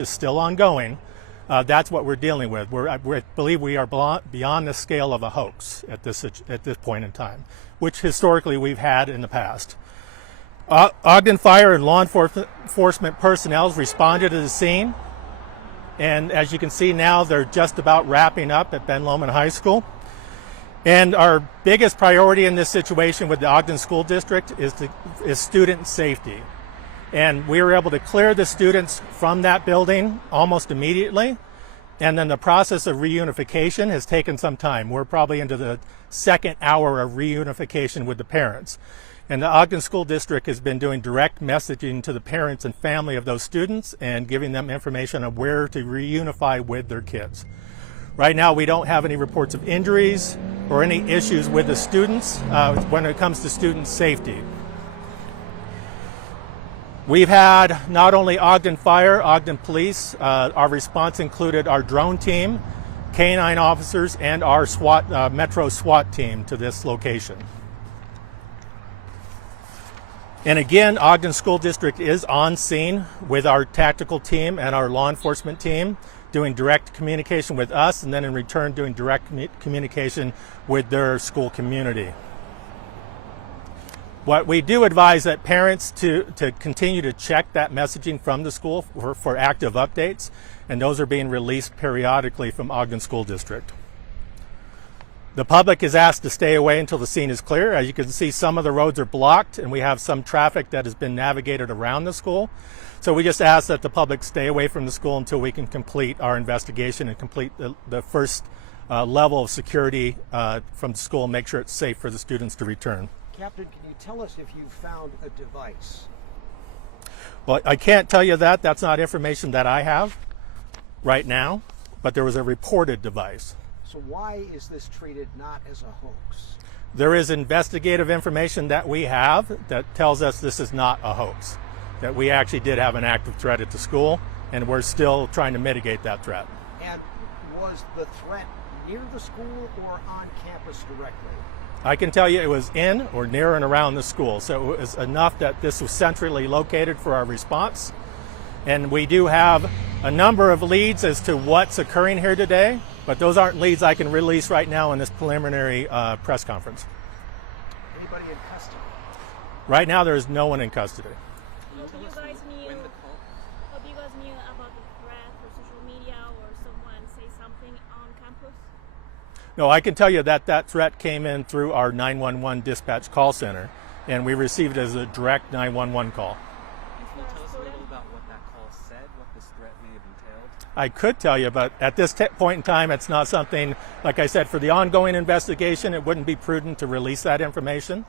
is still ongoing. That's what we're dealing with. We believe we are beyond the scale of a hoax at this point in time, which historically we've had in the past. Ogden Fire and law enforcement personnel responded to the scene, and as you can see now, they're just about wrapping up at Ben Lomond High School. And our biggest priority in this situation with the Ogden School District is student safety. And we were able to clear the students from that building almost immediately. And then the process of reunification has taken some time. We're probably into the second hour of reunification with the parents. And the Ogden School District has been doing direct messaging to the parents and family of those students and giving them information on where to reunify with their kids. Right now, we don't have any reports of injuries or any issues with the students when it comes to student safety. We've had not only Ogden Fire, Ogden Police. Our response included our drone team, K-9 officers, and our Metro SWAT team to this location. And again, Ogden School District is on scene with our tactical team and our law enforcement team, doing direct communication with us, and then in return doing direct communication with their school community. What we do advise that parents to continue to check that messaging from the school for active updates, and those are being released periodically from Ogden School District. The public is asked to stay away until the scene is clear. As you can see, some of the roads are blocked, and we have some traffic that has been navigated around the school. So we just ask that the public stay away from the school until we can complete our investigation and complete the first level of security from the school and make sure it's safe for the students to return. Captain, can you tell us if you found a device? Well, I can't tell you that. That's not information that I have right now, but there was a reported device. So why is this treated not as a hoax? There is investigative information that we have that tells us this is not a hoax, that we actually did have an active threat at the school, and we're still trying to mitigate that threat. And was the threat near the school or on campus directly? I can tell you it was in or near and around the school, so it was enough that this was centrally located for our response. And we do have a number of leads as to what's occurring here today, but those aren't leads I can release right now in this preliminary press conference. Anybody in custody? Right now there is no one in custody. Hope you guys knew about the threat or social media or someone say something on campus? No, I can tell you that that threat came in through our 911 dispatch call center, and we received it as a direct 911 call. Can you tell us a little about what that call said, what this threat may have entailed? I could tell you, but at this point in time, it's not something, like I said, for the ongoing investigation, it wouldn't be prudent to release that information.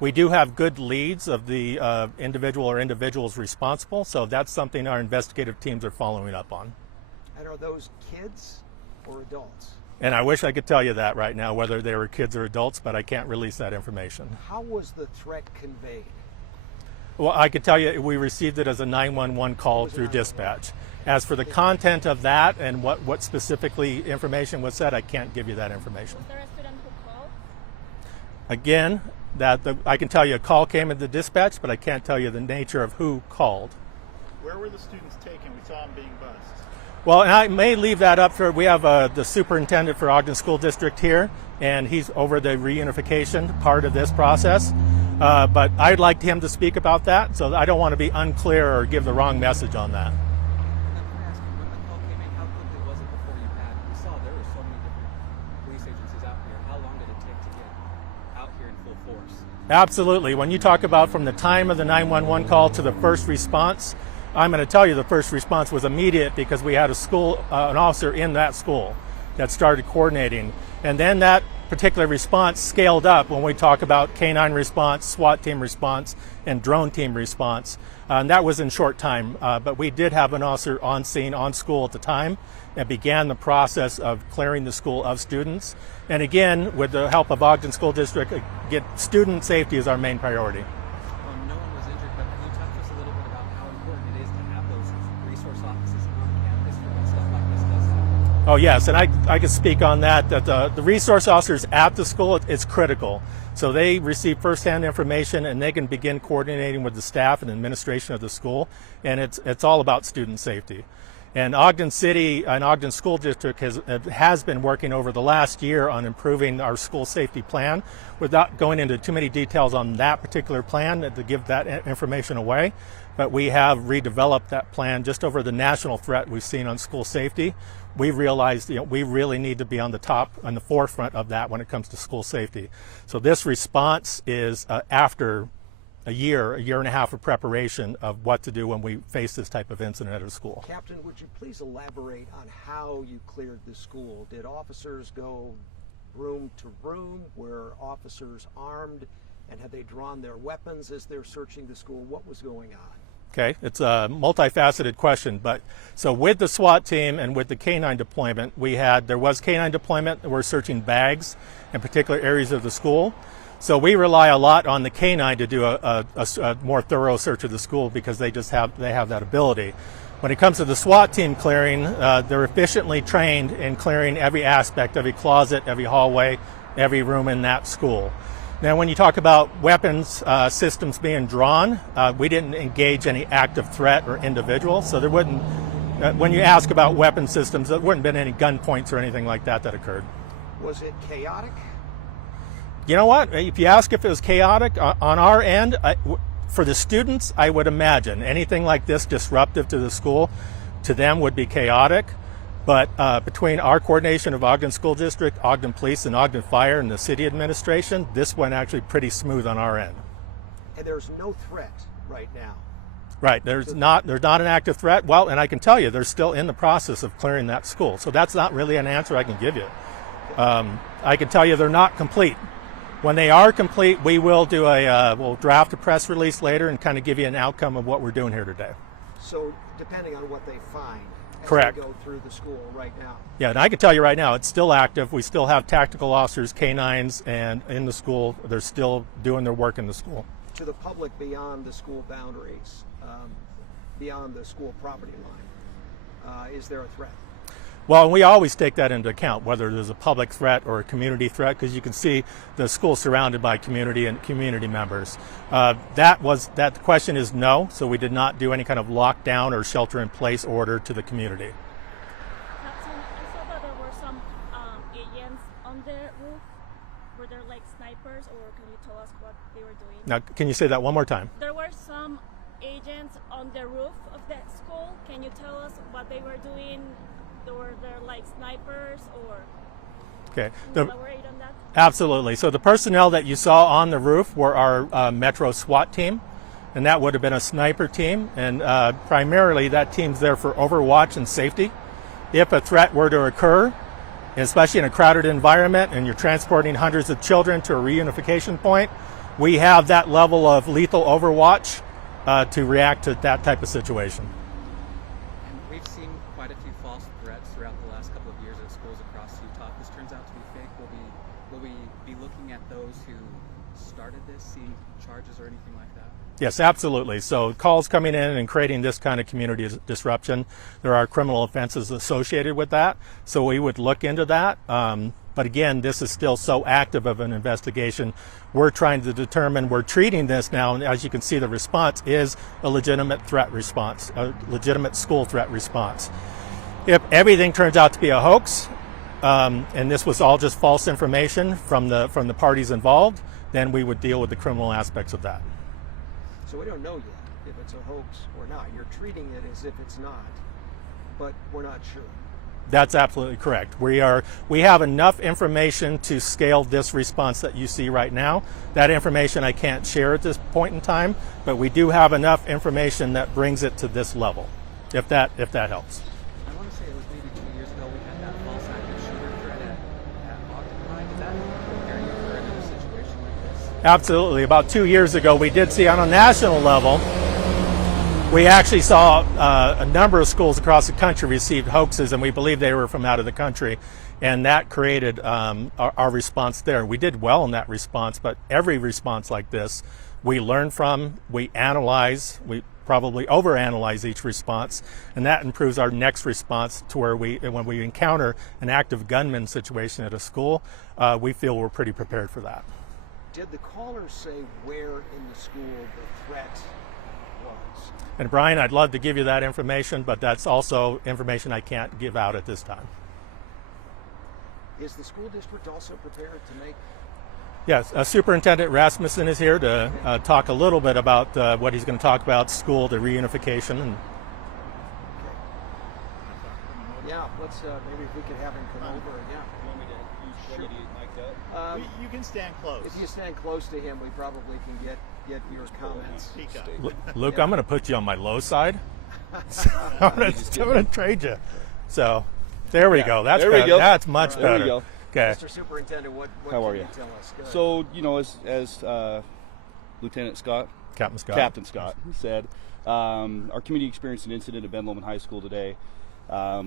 We do have good leads of the individual or individuals responsible, so that's something our investigative teams are following up on. And are those kids or adults? And I wish I could tell you that right now, whether they were kids or adults, but I can't release that information. How was the threat conveyed? Well, I could tell you we received it as a 911 call through dispatch. As for the content of that and what specifically information was said, I can't give you that information. Was there a student who called? Again, I can tell you a call came into dispatch, but I can't tell you the nature of who called. Where were the students taken? We saw them being bussed. Well, and I may leave that up for, we have the superintendent for Ogden School District here, and he's over the reunification part of this process. But I'd like him to speak about that, so I don't want to be unclear or give the wrong message on that. And then can I ask you, when the call came in, how quickly was it before you had? We saw there were so many different police agencies out here. How long did it take to get out here in full force? Absolutely. When you talk about from the time of the 911 call to the first response, I'm going to tell you the first response was immediate because we had an officer in that school that started coordinating. And then that particular response scaled up when we talk about K-9 response, SWAT team response, and drone team response. And that was in short time, but we did have an officer on scene, on school at the time, and began the process of clearing the school of students. And again, with the help of Ogden School District, student safety is our main priority. No one was injured, but can you talk to us a little bit about how important it is to have those resource offices on campus for when stuff like this does happen? Oh yes, and I can speak on that the resource officers at the school, it's critical. So they receive firsthand information and they can begin coordinating with the staff and administration of the school, and it's all about student safety. And Ogden City and Ogden School District has been working over the last year on improving our school safety plan. Without going into too many details on that particular plan to give that information away, but we have redeveloped that plan just over the national threat we've seen on school safety. We realized we really need to be on the forefront of that when it comes to school safety. So this response is after a year and a half of preparation of what to do when we face this type of incident at a school. Captain, would you please elaborate on how you cleared the school? Did officers go room to room? Were officers armed? And had they drawn their weapons as they're searching the school? What was going on? Okay, it's a multifaceted question, but so with the SWAT team and with the K-9 deployment, there was K-9 deployment. We're searching bags in particular areas of the school. So we rely a lot on the K-9 to do a more thorough search of the school because they have that ability. When it comes to the SWAT team clearing, they're efficiently trained in clearing every aspect, every closet, every hallway, every room in that school. Now, when you talk about weapons systems being drawn, we didn't engage any active threat or individual, so there wouldn't. When you ask about weapon systems, there wouldn't been any gun points or anything like that occurred. Was it chaotic? You know what? If you ask if it was chaotic on our end, for the students, I would imagine anything like this disruptive to the school, to them would be chaotic. But between our coordination of Ogden School District, Ogden Police, and Ogden Fire and the city administration, this went actually pretty smooth on our end. And there's no threat right now. Right, there's not an active threat. Well, and I can tell you, they're still in the process of clearing that school. So that's not really an answer I can give you. I can tell you they're not complete. When they are complete, we will do we'll draft a press release later and kind of give you an outcome of what we're doing here today. So depending on what they find as Correct. they go through the school right now. Yeah, and I can tell you right now, it's still active. We still have tactical officers, K-9s, and in the school, they're still doing their work in the school. To the public beyond the school boundaries, beyond the school property line, is there a threat? Well, we always take that into account, whether there's a public threat or a community threat, because you can see the school surrounded by community and community members. That question is no, so we did not do any kind of lockdown or shelter-in-place order to the community. Captain, I saw that there were some agents on the roof. Were there like snipers, or can you tell us what they were doing? Now, can you say that one more time? There were some agents on the roof of that school. Can you tell us what they were doing? Were there like snipers, or Okay. can you elaborate on that? Absolutely. So the personnel that you saw on the roof were our Metro SWAT team, and that would have been a sniper team, and primarily that team's there for overwatch and safety. If a threat were to occur, especially in a crowded environment and you're transporting hundreds of children to a reunification point, we have that level of lethal overwatch to react to that type of situation. We've seen quite a few false threats throughout the last couple of years at schools across Utah. If this turns out to be fake, will we be looking at those who started this, seeing charges or anything like that? Yes, absolutely. So calls coming in and creating this kind of community disruption, there are criminal offenses associated with that. So we would look into that. But again, this is still so active of an investigation. We're trying to determine, we're treating this now, and as you can see, the response is a legitimate threat response, a legitimate school threat response. If everything turns out to be a hoax, and this was all just false information from the parties involved, then we would deal with the criminal aspects of that. So we don't know yet if it's a hoax or not. You're treating it as if it's not, but we're not sure. That's absolutely correct. We have enough information to scale this response that you see right now. That information I can't share at this point in time, but we do have enough information that brings it to this level, if that helps. I want to say it was maybe 2 years ago we had that false active shooter threat at Ogden High. Did that prepare you for another situation like this? Absolutely. About 2 years ago, we did see on a national level, we actually saw a number of schools across the country received hoaxes, and we believe they were from out of the country, and that created our response there. We did well in that response, but every response like this, we learn from, we analyze, we probably overanalyze each response, and that improves our next response to where when we encounter an active gunman situation at a school, we feel we're pretty prepared for that. Did the caller say where in the school the threat was. And Brian, I'd love to give you that information, but that's also information I can't give out at this time. Is the school district also prepared to make? Yes, Superintendent Rasmussen is here to talk a little bit about what he's going to talk about, school, the reunification. And Yeah, let's maybe if we could have him come over. Yeah. You want me to use mic'd up? You can stand close. If you stand close to him, we probably can get your comments. Speak up. Luke, I'm going to put you on my low side. So I'm going to trade you. So there we go. That's there we better. go. That's much There we better. go. Okay. Mr. Superintendent, what How are can you? tell us? Go ahead. So, you know, as Lieutenant Scott, Captain Scott said, our community experienced an incident at Ben Lomond High School today.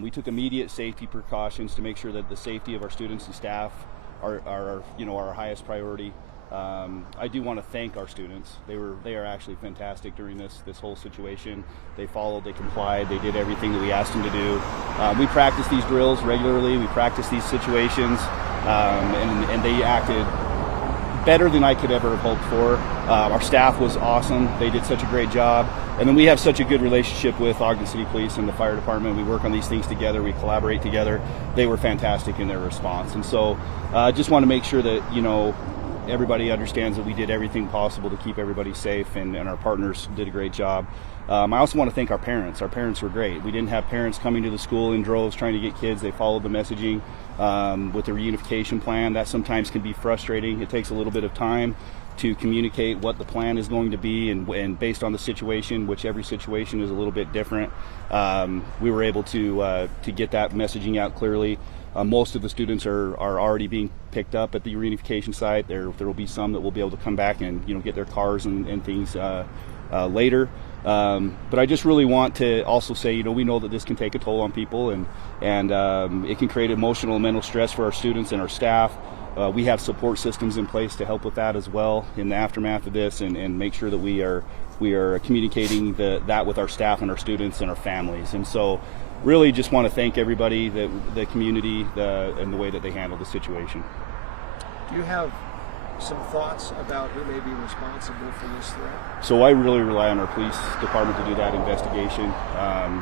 We took immediate safety precautions to make sure that the safety of our students and staff are our highest priority. I do want to thank our students. They are actually fantastic during this whole situation. They followed, they complied, they did everything that we asked them to do. We practice these drills regularly. We practice these situations, and they acted better than I could ever have hoped for. Our staff was awesome. They did such a great job. And then we have such a good relationship with Ogden City Police and the fire department. We work on these things together. We collaborate together. They were fantastic in their response. And so I just want to make sure that, everybody understands that we did everything possible to keep everybody safe, and our partners did a great job. I also want to thank our parents. Our parents were great. We didn't have parents coming to the school in droves trying to get kids. They followed the messaging with the reunification plan. That sometimes can be frustrating. It takes a little bit of time to communicate what the plan is going to be, and based on the situation, which every situation is a little bit different, we were able to get that messaging out clearly. Most of the students are already being picked up at the reunification site. There will be some that will be able to come back and get their cars and things later. But I just really want to also say, we know that this can take a toll on people, and it can create emotional and mental stress for our students and our staff. We have support systems in place to help with that as well in the aftermath of this, and make sure that we are communicating that with our staff and our students and our families. And so really just want to thank everybody, the community, and the way that they handled the situation. Do you have some thoughts about who may be responsible for this threat? So I really rely on our police department to do that investigation.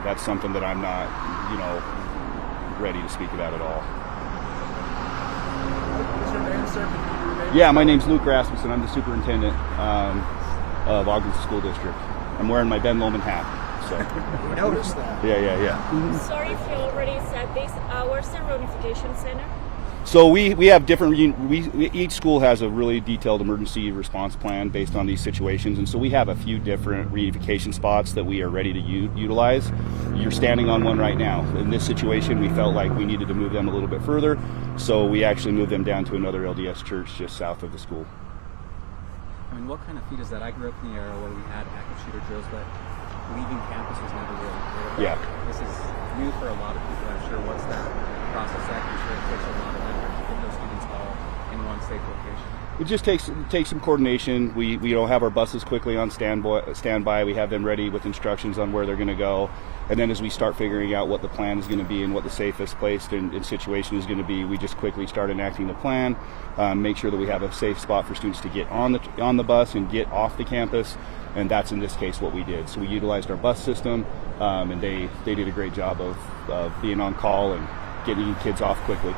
That's something that I'm not, ready to speak about at all. What's your name, sir? Can you remain? Yeah, my name's Luke Rasmussen. I'm the superintendent of Ogden School District. I'm wearing my Ben Lomond hat. So. We noticed that. Yeah. Sorry if you already said this. Where's the Reunification Center? So we have different. Each school has a really detailed emergency response plan based on these situations, and so we have a few different reunification spots that we are ready to utilize. You're standing on one right now. In this situation, we felt like we needed to move them a little bit further, so we actually moved them down to another LDS church just south of the school. I mean, what kind of feat is that? I grew up in the era where we had active shooter drills, but leaving campus was never really clear. Yeah. This is new for a lot of people, I'm sure. What's that process like? I'm sure it takes a lot of effort to get those students all in one safe location. It just takes some coordination. We have our buses quickly on standby. We have them ready with instructions on where they're going to go. And then as we start figuring out what the plan is going to be and what the safest place and situation is going to be, we just quickly start enacting the plan, make sure that we have a safe spot for students to get on the bus and get off the campus. And that's in this case what we did. So we utilized our bus system, and they did a great job of being on call and getting kids off quickly.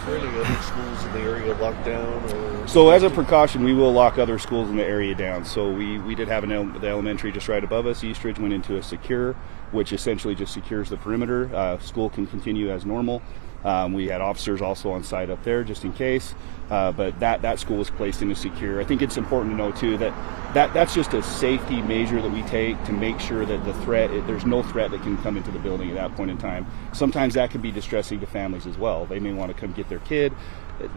Is there any other schools in the area locked down? Or so as a precaution, we will lock other schools in the area down. So we did have the elementary just right above us. Eastridge went into a secure, which essentially just secures the perimeter. School can continue as normal. We had officers also on site up there just in case, but that school was placed in a secure. I think it's important to know too that's just a safety measure that we take to make sure that there's no threat that can come into the building at that point in time. Sometimes that can be distressing to families as well. They may want to come get their kid.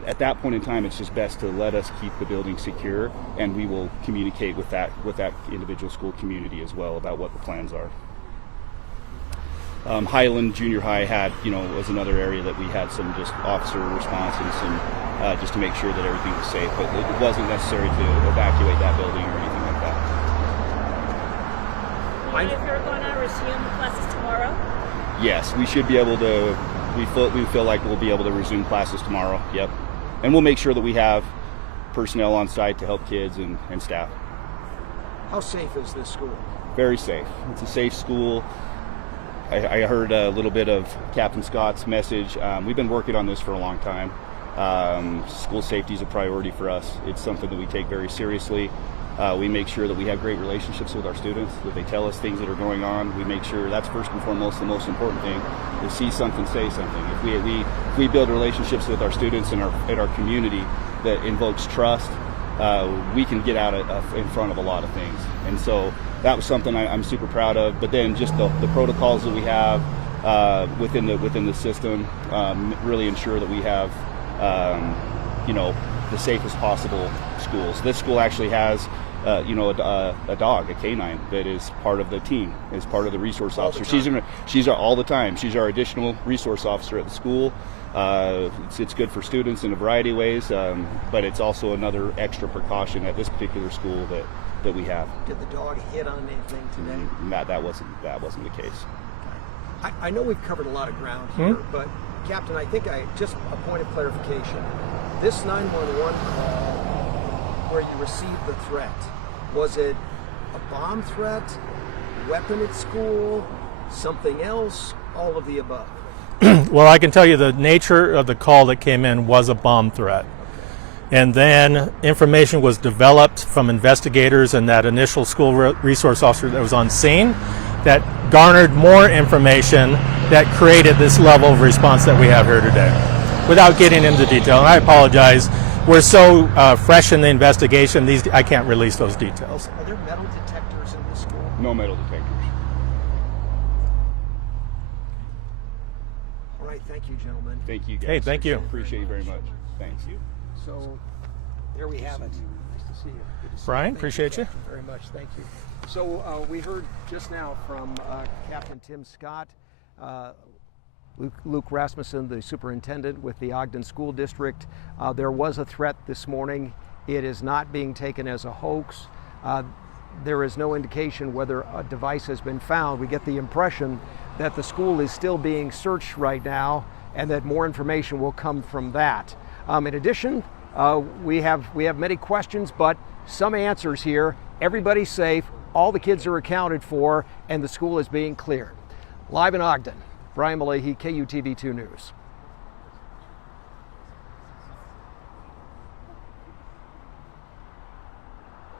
At that point in time, it's just best to let us keep the building secure, and we will communicate with that individual school community as well about what the plans are. Highland Junior High was another area that we had some just officer response and some just to make sure that everything was safe, but it wasn't necessary to evacuate that building or anything like that. And if you're going to resume classes tomorrow? Yes, we should be able to. We feel like we'll be able to resume classes tomorrow. Yep, and we'll make sure that we have personnel on site to help kids and staff. How safe is this school? Very safe. It's a safe school. I heard a little bit of Captain Scott's message. We've been working on this for a long time. School safety is a priority for us. It's something that we take very seriously. We make sure that we have great relationships with our students, that they tell us things that are going on. We make sure that's first and foremost the most important thing, to see something, say something. If we build relationships with our students in our community that invokes trust, we can get out in front of a lot of things. And so that was something I'm super proud of. But then just the protocols that we have within the system really ensure that we have the safest possible schools. This school actually has a dog, a canine, that is part of the team, is part of the resource officer. She's all the time. She's our additional resource officer at the school. It's good for students in a variety of ways, but it's also another extra precaution at this particular school that we have. Did the dog hit on anything today? That wasn't the case. I know we've covered a lot of ground here, but Captain, I think just a point of clarification. This 911 call where you received the threat, was it a bomb threat, weapon at school, something else, all of the above? Well, I can tell you the nature of the call that came in was a bomb threat. And then information was developed from investigators and that initial school resource officer that was on scene that garnered more information that created this level of response that we have here today. Without getting into detail, and I apologize, we're so fresh in the investigation, I can't release those details. Are there metal detectors in the school? No metal detectors. All right, thank you, gentlemen. Thank you, guys. Hey, thank you. Appreciate you very much. Thanks. So there we have it. Nice to see you. Good to see Brian, you. appreciate you. Very much, thank you. So we heard just now from Captain Tim Scott, Luke Rasmussen, the superintendent with the Ogden School District. There was a threat this morning. It is not being taken as a hoax. There is no indication whether a device has been found. We get the impression that the school is still being searched right now and that more information will come from that. In addition, we have many questions, but some answers here. Everybody's safe, all the kids are accounted for, and the school is being cleared. Live in Ogden, Brian Malahi, KUTV 2 News.